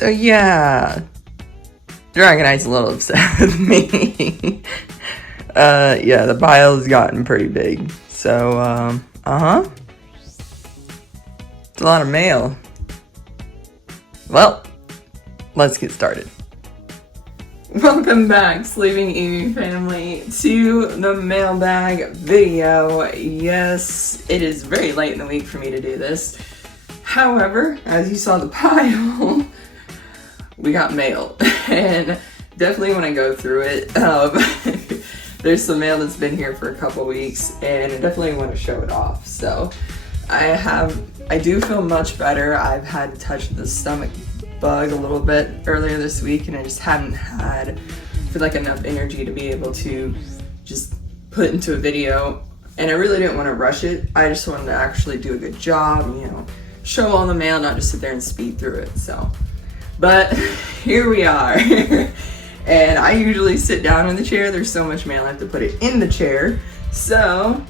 So yeah, Dragonite's a little upset with me. Yeah, the pile's gotten pretty big. So, it's a lot of mail. Well, let's get started. Welcome back, Sleeping Emu family, to the mailbag video. Yes, it is very late in the week for me to do this. However, as you saw the pile, we got mail. And definitely when I go through it, there's some mail that's been here for a couple weeks, and I definitely want to show it off. So I do feel much better. I've had to touch the stomach bug a little bit earlier this week, and I just hadn't had enough energy to be able to just put into a video, and I really didn't want to rush it. I just wanted to actually do a good job, show all the mail, not just sit there and speed through it. So, but here we are. And I usually sit down in the chair. There's so much mail I have to put it in the chair, so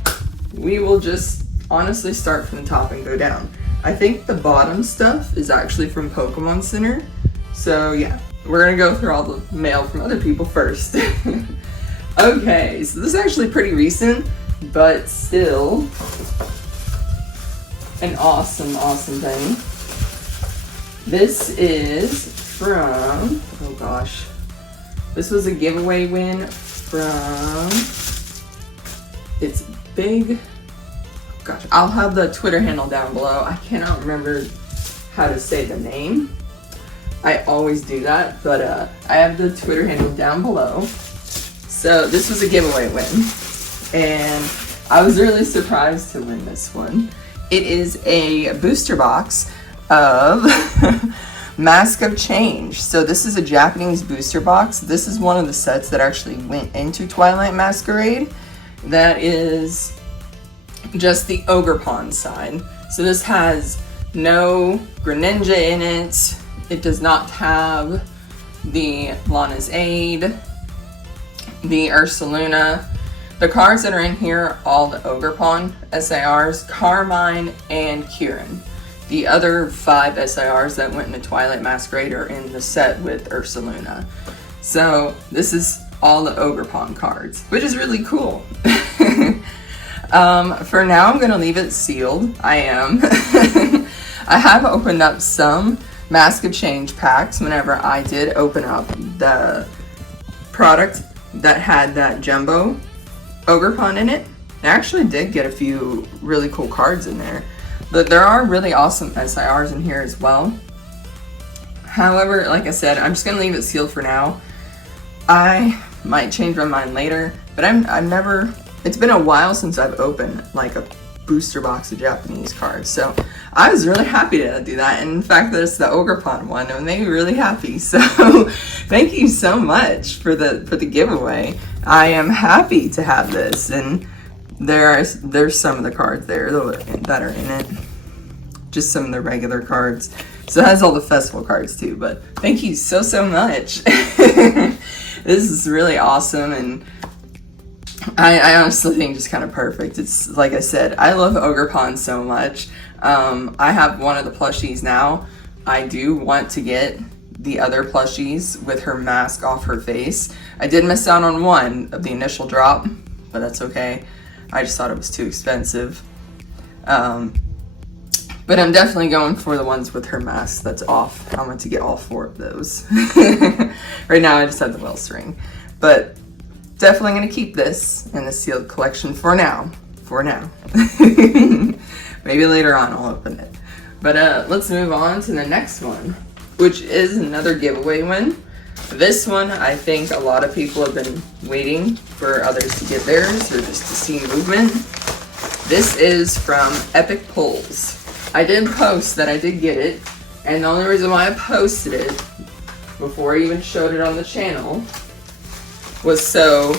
we will just honestly start from the top and go down. I think the bottom stuff is actually from Pokémon Center. So yeah, we're gonna go through all the mail from other people first. Okay, so this is actually pretty recent, but still an awesome thing. This is from, oh gosh, this was a giveaway win from, it's big. Gosh, I'll have the Twitter handle down below. I cannot remember how to say the name. I always do that, but I have the Twitter handle down below. So this was a giveaway win, and I was really surprised to win this one. It is a booster box of Mask of Change. So this is a Japanese booster box. This is one of the sets that actually went into Twilight Masquerade. That is just the Ogerpon side. So this has no Greninja in it. It does not have the Lana's Aid, the Ursaluna. The cards that are in here are all the Ogerpon SARs, Carmine, and Kieran. The other 5 SIRs that went into Twilight Masquerade are in the set with Ursaluna. So this is all the Ogerpon cards, which is really cool. For now, I'm going to leave it sealed. I am. I have opened up some Mask of Change packs whenever I did open up the product that had that jumbo Ogerpon in it. I actually did get a few really cool cards in there. But there are really awesome SIRs in here as well. However, like I said, I'm just going to leave it sealed for now. I might change my mind later, but I've never, it's been a while since I've opened like a booster box of Japanese cards. So I was really happy to do that. And in fact, that's the Ogerpon one, and made me really happy. So thank you so much for the giveaway. I am happy to have this, and there's some of the cards there that are in it. Just some of the regular cards. So it has all the festival cards too, but thank you so much. This is really awesome, and I honestly think just kind of perfect. It's like I said, I love Ogerpon so much. I have one of the plushies now. I do want to get the other plushies with her mask off her face. I did miss out on one of the initial drop, but that's okay. I just thought it was too expensive. But I'm definitely going for the ones with her mask that's off. I want to get all 4 of those. Right now I just have the wellspring. But definitely going to keep this in the sealed collection for now. Maybe later on I'll open it. But let's move on to the next one, which is another giveaway win. This one, I think a lot of people have been waiting for others to get theirs or just to see movement. This is from Epic Pulls. I did post that I did get it, and the only reason why I posted it before I even showed it on the channel was so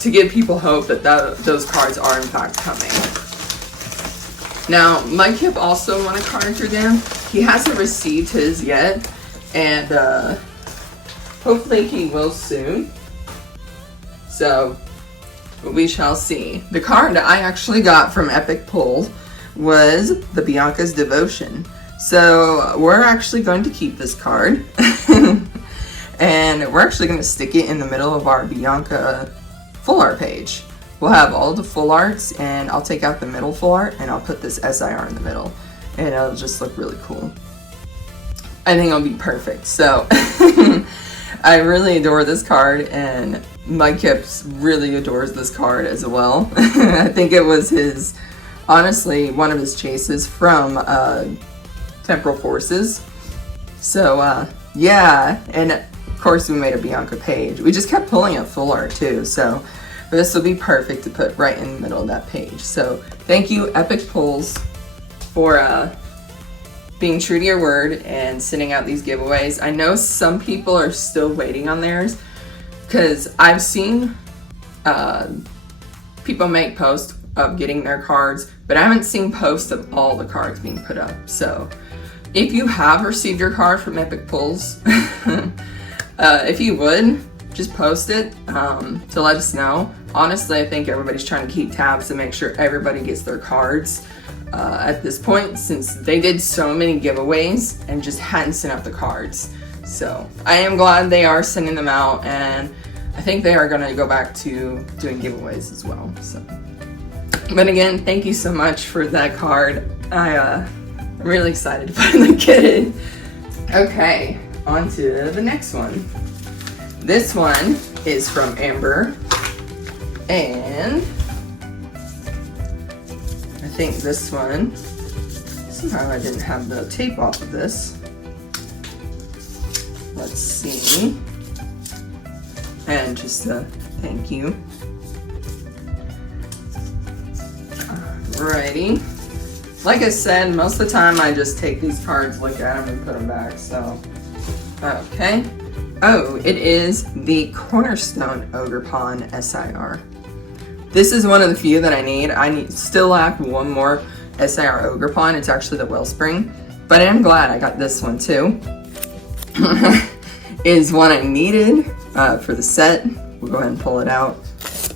to give people hope that those cards are in fact coming. Now, Mike Kip also won a card through them. He hasn't received his yet, and hopefully he will soon. So we shall see. The card that I actually got from Epic Pull was the Bianca's Devotion. So we're actually going to keep this card. And we're actually going to stick it in the middle of our Bianca full art page. We'll have all the full arts, and I'll take out the middle full art and I'll put this SIR in the middle, and it'll just look really cool. I think it'll be perfect. So I really adore this card, and Mike Kips really adores this card as well. I think it was his, honestly, one of his chases from Temporal Forces. So yeah, and of course we made a Bianca page. We just kept pulling up full art too, so this will be perfect to put right in the middle of that page. So thank you, Epic Pulls, for being true to your word and sending out these giveaways. I know some people are still waiting on theirs, because I've seen people make posts of getting their cards, but I haven't seen posts of all the cards being put up. So if you have received your card from Epic Pulls, if you would, just post it to let us know. Honestly, I think everybody's trying to keep tabs to make sure everybody gets their cards at this point, since they did so many giveaways and just hadn't sent out the cards. So I am glad they are sending them out, and I think they are going to go back to doing giveaways as well. So, but again, thank you so much for that card. I'm really excited to finally get it. Okay, on to the next one. This one is from Amber, and I think this one, somehow I didn't have the tape off of this. Let's see. And just a thank you. Alrighty. Like I said, most of the time I just take these cards, look at them, and put them back, so. Okay. Oh, it is the Cornerstone Ogerpon SIR. This is one of the few that I need. Still lack one more SIR Ogerpon. It's actually the Wellspring, but I am glad I got this one too. Is one I needed for the set. We'll go ahead and pull it out,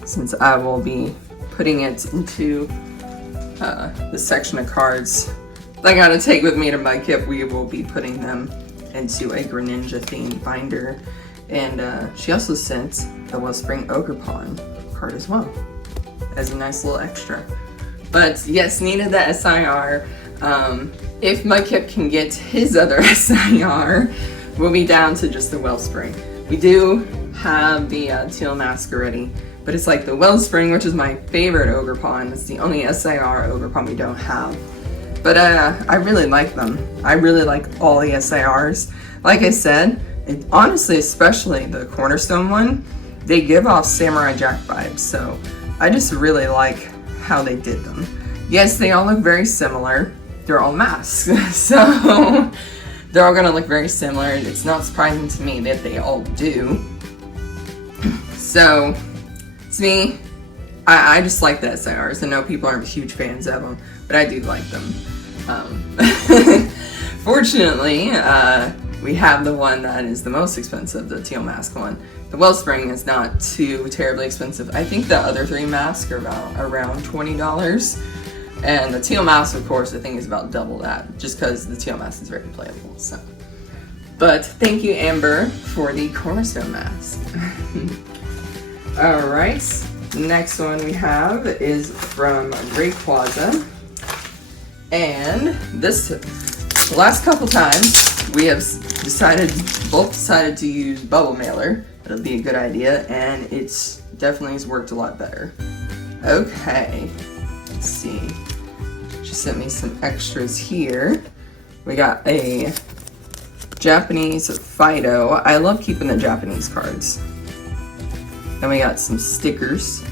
since I will be putting it into the section of cards that I gotta take with me to my kit. We will be putting them into a Greninja themed binder, and she also sent the Wellspring Ogerpon card as well as a nice little extra. But yes, needed the SIR. If my kit can get his other SIR, we'll be down to just the Wellspring. We do have the Teal Masquerade, but it's like the Wellspring, which is my favorite Ogerpon. It's the only SIR Ogerpon we don't have. But I really like them. I really like all the SIRs. Like I said, honestly, especially the Cornerstone one, they give off Samurai Jack vibes. So I just really like how they did them. Yes, they all look very similar. They're all masks. So they're all gonna look very similar. It's not surprising to me that they all do. So, to me, I just like the SIRs. I know people aren't huge fans of them, but I do like them. Fortunately, we have the one that is the most expensive, the Teal Mask one. The Wellspring is not too terribly expensive. I think the other three masks are around $20. And the Teal Mask, of course, I think is about double that, just because the Teal Mask is very playable. So, but thank you, Amber, for the Cornerstone Mask. All right, next one we have is from Rayquaza, and this last couple times we have both decided to use Bubble Mailer. It'll be a good idea, and it's definitely has worked a lot better. Okay. Let's see. She sent me some extras here. We got a Japanese Fido. I love keeping the Japanese cards. Then we got some stickers.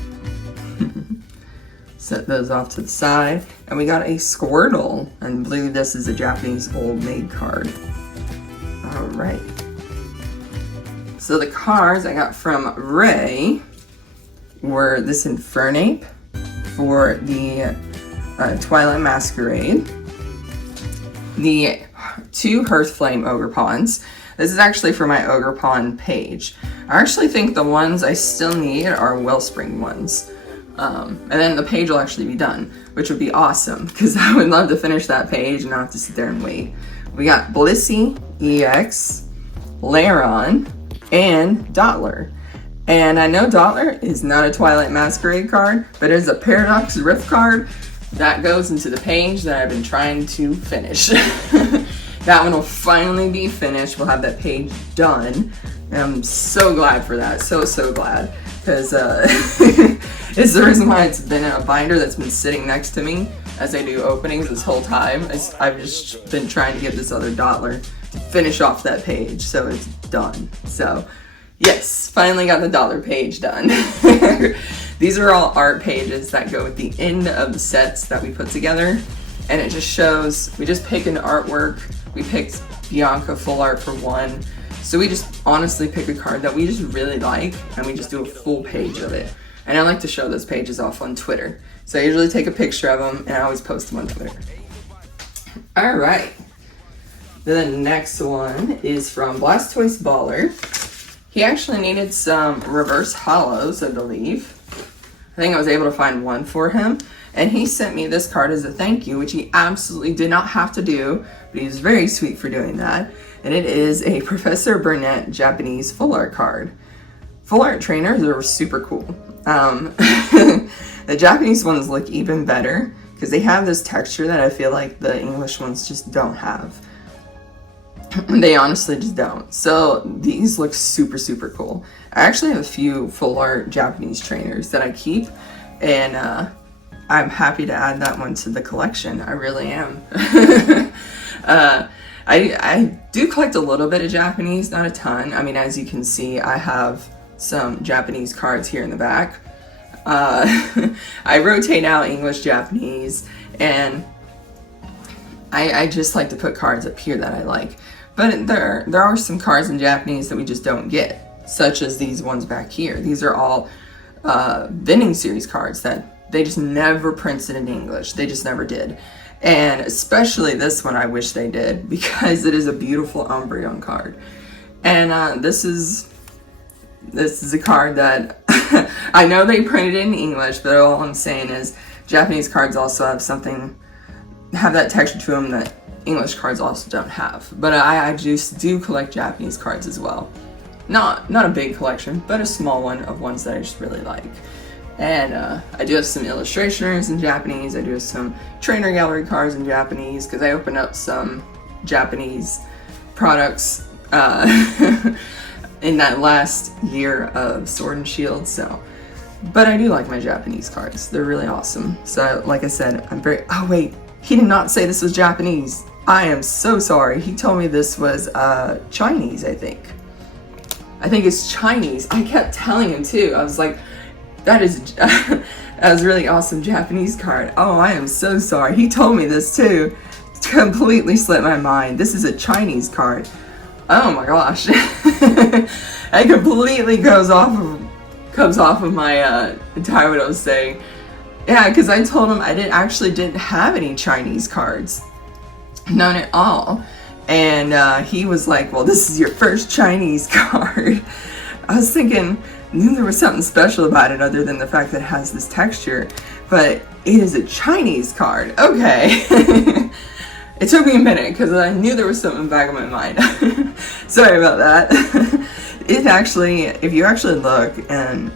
Set those off to the side. And we got a Squirtle. And I believe this is a Japanese Old Maid card. Alright. So the cards I got from Ray were this Infernape for the Twilight Masquerade, the two Hearthflame Ogerpons. This is actually for my Ogerpon page. I actually think the ones I still need are Wellspring ones. And then the page will actually be done, which would be awesome because I would love to finish that page and not have to sit there and wait. We got Blissey, EX, Laron, and Dottler. And I know Dottler is not a Twilight Masquerade card, but it is a Paradox Rift card that goes into the page that I've been trying to finish. That one will finally be finished. We'll have that page done. And I'm so glad for that. So glad. Because it's the reason why it's been in a binder that's been sitting next to me as I do openings this whole time. I've just been trying to get this other Dottler to finish off that page. So it's done. So yes, finally got the Dottler page done. These are all art pages that go at the end of the sets that we put together. And it just shows, we just pick an artwork. We picked Bianca full art for one. So we just honestly pick a card that we just really like and we just do a full page of it. And I like to show those pages off on Twitter. So I usually take a picture of them and I always post them on Twitter. All right. The next one is from Blastoise Baller. He actually needed some reverse hollows, I believe. I think I was able to find one for him. And he sent me this card as a thank you, which he absolutely did not have to do, but he was very sweet for doing that. And it is a Professor Burnett Japanese full art card. Full art trainers are super cool. The Japanese ones look even better because they have this texture that I feel like the English ones just don't have. They honestly just don't. So these look super cool. I actually have a few full art Japanese trainers that I keep, and I'm happy to add that one to the collection. I really am. I do collect a little bit of Japanese, not a ton. I mean, as you can see, I have some Japanese cards here in the back. I rotate out English, Japanese, and I just like to put cards up here that I like. But there are some cards in Japanese that we just don't get, such as these ones back here. These are all vending series cards that they just never printed in English. They just never did. And especially this one I wish they did because it is a beautiful Umbreon card. And this is a card that I know they printed it in English, but all I'm saying is Japanese cards also have that texture to them that English cards also don't have. But I just do collect Japanese cards as well. Not a big collection, but a small one of ones that I just really like. And I do have some illustrators in Japanese. I do have some trainer gallery cards in Japanese because I opened up some Japanese products in that last year of Sword and Shield. But I do like my Japanese cards. They're really awesome. So like I said, oh wait, he did not say this was Japanese. I am so sorry. He told me this was Chinese, I think. I think it's Chinese. I kept telling him too. I was like, that is a really awesome Japanese card. Oh, I am so sorry. He told me this too. Completely slipped my mind. This is a Chinese card. Oh my gosh. It completely comes off of my entire what I was saying. Yeah, because I told him I didn't have any Chinese cards. None at all. And he was like, well, this is your first Chinese card. I was thinking, I knew there was something special about it other than the fact that it has this texture, but it is a Chinese card. Okay. It took me a minute because I knew there was something in the back of my mind. Sorry about that. It actually, if you actually look, and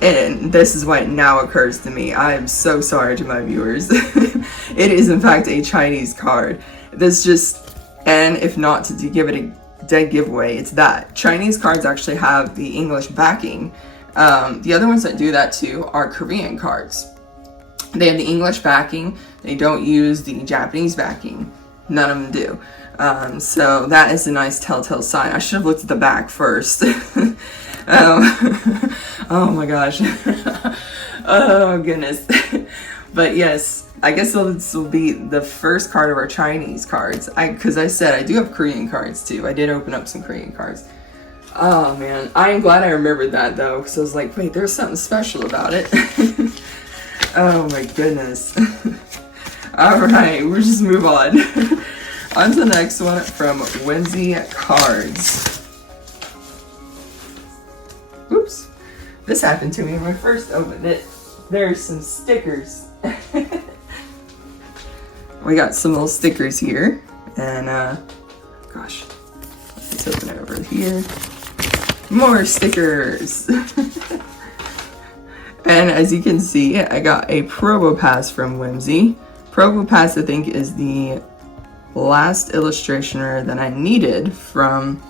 this is what now occurs to me, I am so sorry to my viewers. It is in fact a Chinese card. This just, and if not to give it a dead giveaway, it's that. Chinese cards actually have the English backing. The other ones that do that too are Korean cards. They have the English backing. They don't use the Japanese backing. None of them do. So that is a nice telltale sign. I should have looked at the back first. Oh my gosh. Oh goodness. But yes, I guess this will be the first card of our Chinese cards. Because I said I do have Korean cards too. I did open up some Korean cards. Oh man, I am glad I remembered that though, because I was like, wait, there's something special about it. Oh my goodness. Alright, we'll just move on. On to the next one from Whimsy Cards. Oops. This happened to me when I first opened it. there's some stickers. We got some little stickers here, and gosh, let's open it over here. More stickers. And as you can see, I got a Probopass from Whimsy. Probopass, I think, is the last illustration rare that I needed from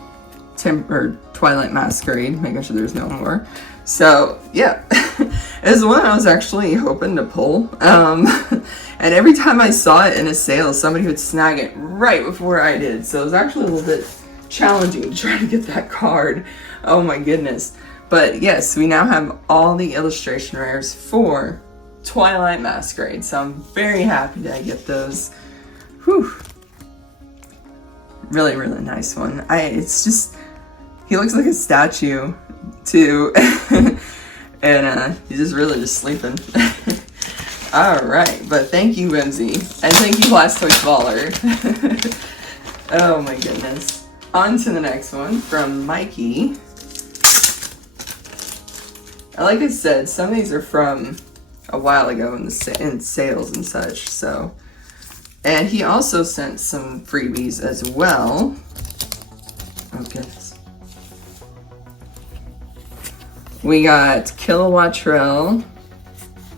Twilight Masquerade, making sure there's no more. So yeah, it's one I was actually hoping to pull. And every time I saw it in a sale, somebody would snag it right before I did. So it was actually a little bit challenging to try to get that card. Oh my goodness. But yes, we now have all the illustration rares for Twilight Masquerade. So I'm very happy that I get those. Whew. Really, really nice one. It's just, he looks like a statue too. And he's just really just sleeping. Alright, but thank you, Whimsy. And thank you, Blastoise Baller. Oh my goodness. On to the next one from Mikey. Like I said, some of these are from a while ago in sales and such, so. And he also sent some freebies as well. Oh goodness. We got Kilowattrel,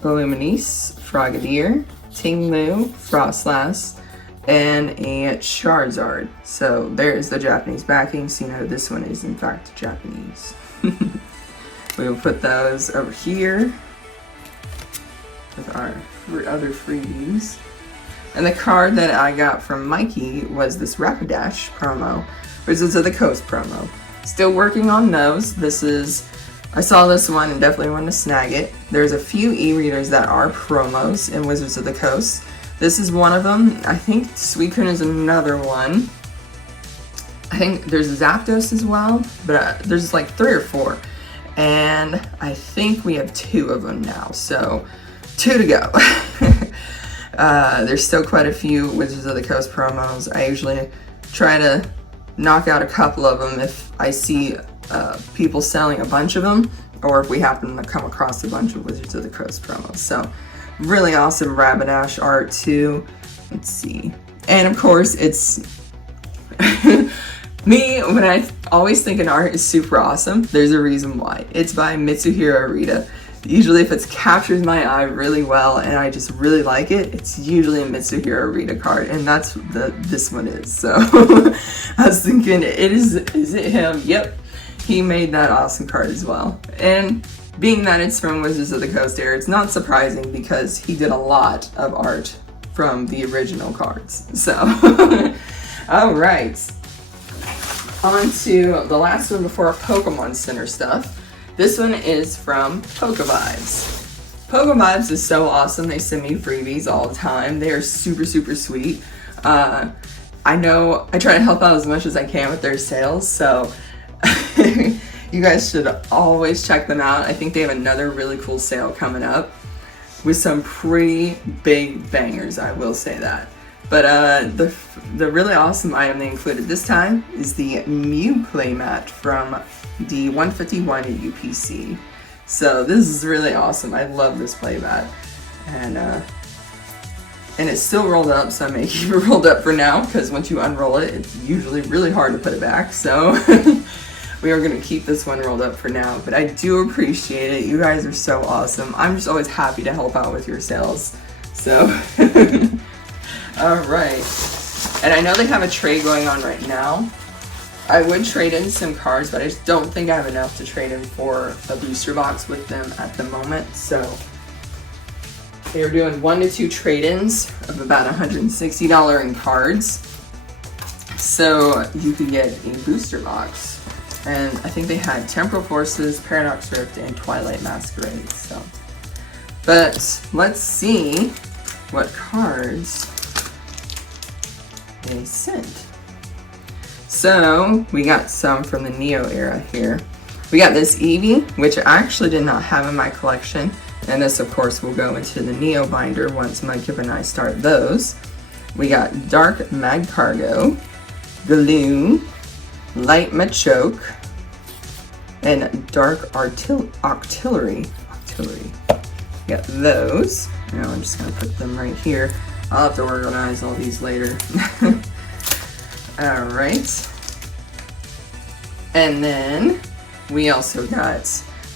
Illuminise, Frogadier, Tinglu, Frostlass, and a Charizard. So there's the Japanese backing, so you know this one is in fact Japanese. We will put those over here with our other freebies. And the card that I got from Mikey was this Rapidash promo, Wizards of the Coast promo. Still working on those. I saw this one and definitely want to snag it. There's a few e-readers that are promos in Wizards of the Coast. This is one of them. I think Suicune is another one. I think there's Zapdos as well, but there's like 3 or 4. And I think we have 2 of them now, so 2 to go. There's still quite a few Wizards of the Coast promos. I usually try to knock out a couple of them if I see people selling a bunch of them, or if we happen to come across a bunch of Wizards of the Coast promos. So really awesome Rapidash art too. Let's see. And of course it's me, when I always think an art is super awesome, there's a reason why. It's by Mitsuhiro Arita. Usually if it captures my eye really well and I just really like it, it's usually a Mitsuhiro Arita card, and that's what this one is. So I was thinking, is it him? Yep, he made that awesome card as well. And being that it's from Wizards of the Coast era, it's not surprising because he did a lot of art from the original cards. So, all right. On to the last one before our Pokemon Center stuff. This one is from Pokevibes. Pokevibes is so awesome. They send me freebies all the time. They are super, super sweet. I know I try to help out as much as I can with their sales, so you guys should always check them out. I think they have another really cool sale coming up with some pretty big bangers, I will say that. But the really awesome item they included this time is the Mew playmat from the 151 UPC. So this is really awesome. I love this playmat. And it's still rolled up, so I may keep it rolled up for now, because once you unroll it, it's usually really hard to put it back. So we are going to keep this one rolled up for now. But I do appreciate it. You guys are so awesome. I'm just always happy to help out with your sales. So alright, and I know they have a trade going on right now. I would trade in some cards, but I just don't think I have enough to trade in for a booster box with them at the moment. So they are doing 1 to 2 trade-ins of about $160 in cards. So you could get a booster box. And I think they had Temporal Forces, Paradox Rift, and Twilight Masquerade. So, but let's see what cards they sent. So we got some from the Neo era here. We got this Eevee, which I actually did not have in my collection, and this of course will go into the Neo binder once Mike and I start those. We got Dark Magcargo, Galoon, Light Machoke, and Dark Octillery. Got those. Now I'm just gonna put them right here. I'll have to organize all these later. Alright. And then we also got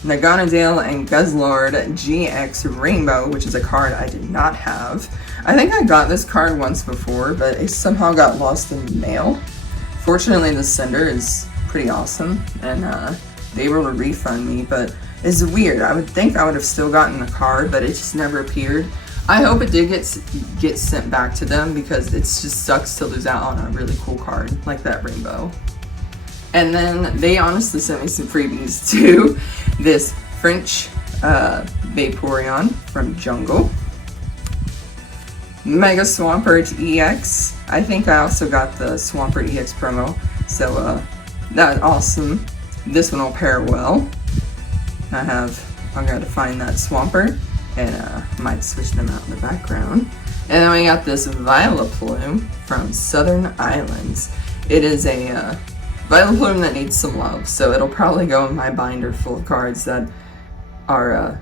Naganadale and Guzzlord GX Rainbow, which is a card I did not have. I think I got this card once before, but it somehow got lost in the mail. Fortunately, the sender is pretty awesome, and they were able to refund me, but it's weird. I would think I would have still gotten the card, but it just never appeared. I hope it did get sent back to them, because it just sucks to lose out on a really cool card like that Rainbow. And then they honestly sent me some freebies too. This French Vaporeon from Jungle. Mega Swampert EX. I think I also got the Swampert EX promo. So that's awesome. This one will pair well. I gotta find that Swampert, and might switch them out in the background. And then we got this Vileplume from Southern Islands. It is a Vileplume that needs some love, so it'll probably go in my binder full of cards that are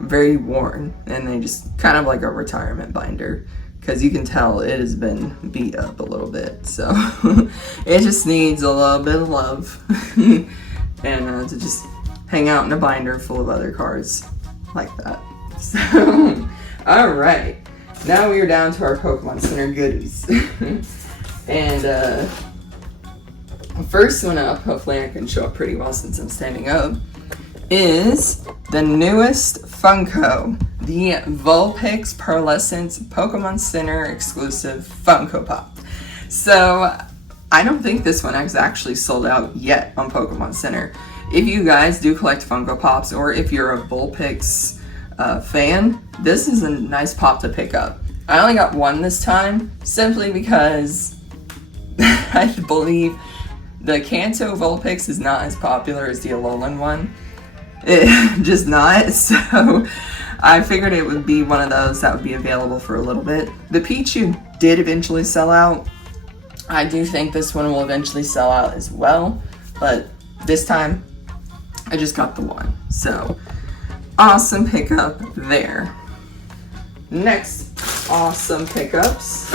very worn, and they just kind of like a retirement binder, because you can tell it has been beat up a little bit, so it just needs a little bit of love and to just hang out in a binder full of other cards like that. So alright, now we are down to our Pokemon Center goodies. And first one up, hopefully I can show up pretty well since I'm standing up, is the newest Funko, the Vulpix Pearlescent Pokemon Center exclusive Funko Pop. So I don't think this one is actually sold out yet on Pokemon Center. If you guys do collect Funko Pops, or if you're a Vulpix fan, this is a nice pop to pick up. I only got one this time, simply because I believe the Kanto Vulpix is not as popular as the Alolan one. Just not, so I figured it would be one of those that would be available for a little bit. The Pichu did eventually sell out. I do think this one will eventually sell out as well, but this time I just got the one. So awesome pickup there. Next awesome pickups,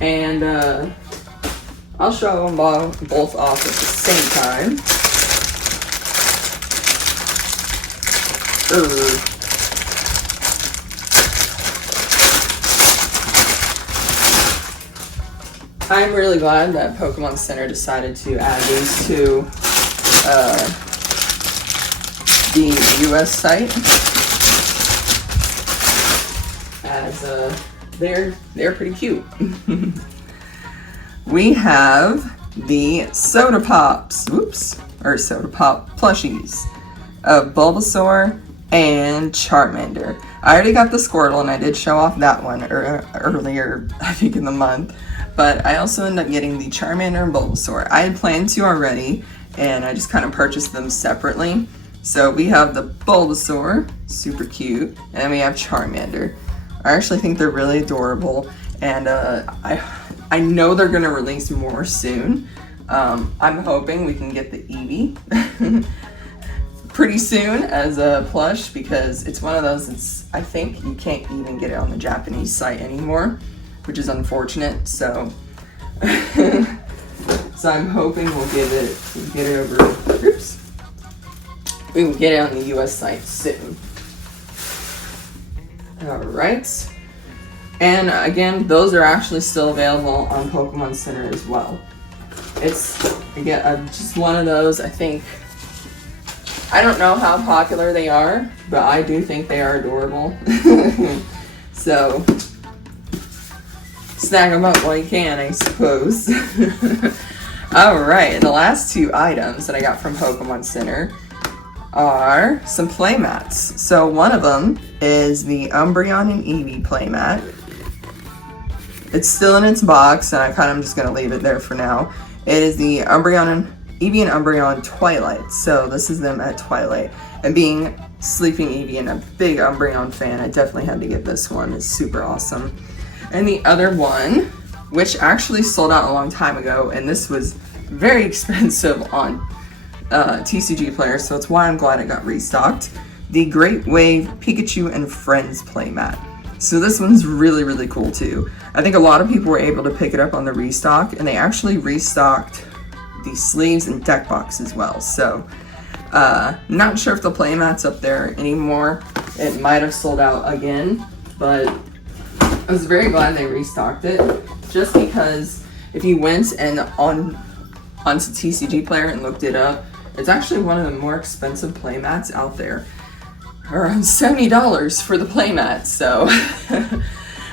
and I'll show them both off at the same time. I'm really glad that Pokemon Center decided to add these to the US site, as they're pretty cute. We have the Soda Pops, Soda Pop plushies of Bulbasaur and Charmander. I already got the Squirtle, and I did show off that one earlier, I think in the month, but I also ended up getting the Charmander and Bulbasaur. I had planned to already, and I just kind of purchased them separately. So we have the Bulbasaur, super cute, and then we have Charmander. I actually think they're really adorable, and I know they're going to release more soon. I'm hoping we can get the Eevee pretty soon as a plush, because it's one of those that's, I think you can't even get it on the Japanese site anymore, which is unfortunate. So so I'm hoping we'll get it over. We will get it on the US site soon. Alright. And again, those are actually still available on Pokemon Center as well. It's, again, just one of those, I think. I don't know how popular they are, but I do think they are adorable. So, snag them up while you can, I suppose. Alright, the last two items that I got from Pokemon Center are some playmats. So one of them is the Umbreon and Eevee playmat. It's still in its box, and I'm just going to leave it there for now. It is the Eevee and Umbreon Twilight. So this is them at Twilight. And being Sleeping Eevee and a big Umbreon fan, I definitely had to get this one. It's super awesome. And the other one, which actually sold out a long time ago, and this was very expensive on TCG Player, so it's why I'm glad it got restocked, the Great Wave Pikachu and Friends playmat. So this one's really, really cool too. I think a lot of people were able to pick it up on the restock, and they actually restocked the sleeves and deck box as well. So not sure if the playmat's up there anymore. It might have sold out again, but I was very glad they restocked it, just because if you went and onto TCG Player and looked it up, it's actually one of the more expensive playmats out there. Around $70 for the playmat, so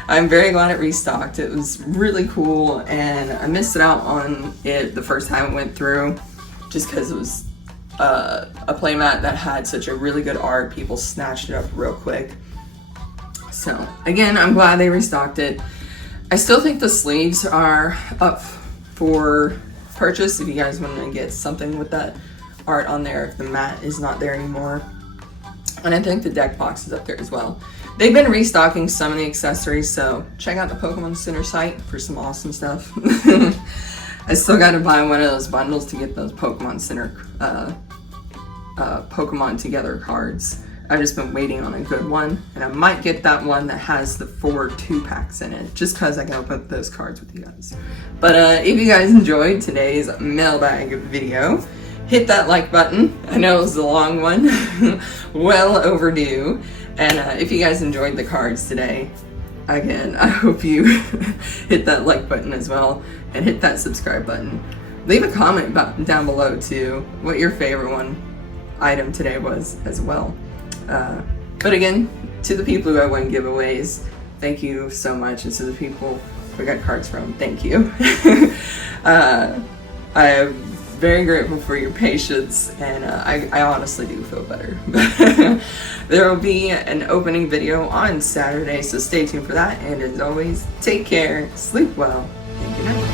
I'm very glad it restocked. It was really cool, and I missed out on it the first time it went through, just because it was a playmat that had such a really good art. People snatched it up real quick. So again, I'm glad they restocked it. I still think the sleeves are up for purchase if you guys want to get something with that art on there, if the mat is not there anymore. And I think the deck box is up there as well. They've been restocking some of the accessories, so check out the Pokémon Center site for some awesome stuff. I still got to buy one of those bundles to get those Pokémon Center Pokemon Together cards. I've just been waiting on a good one, and I might get that one that has the 4 2-packs in it, just because I can open up those cards with you guys. But if you guys enjoyed today's mailbag video, hit that like button. I know it was a long one, well overdue. And if you guys enjoyed the cards today, again, I hope you hit that like button as well, and hit that subscribe button. Leave a comment down below too, what your favorite item today was as well. But again, to the people who I won giveaways, thank you so much. And to the people who I got cards from, thank you. I am very grateful for your patience, and I honestly do feel better. There will be an opening video on Saturday, so stay tuned for that. And as always, take care, sleep well, and good night.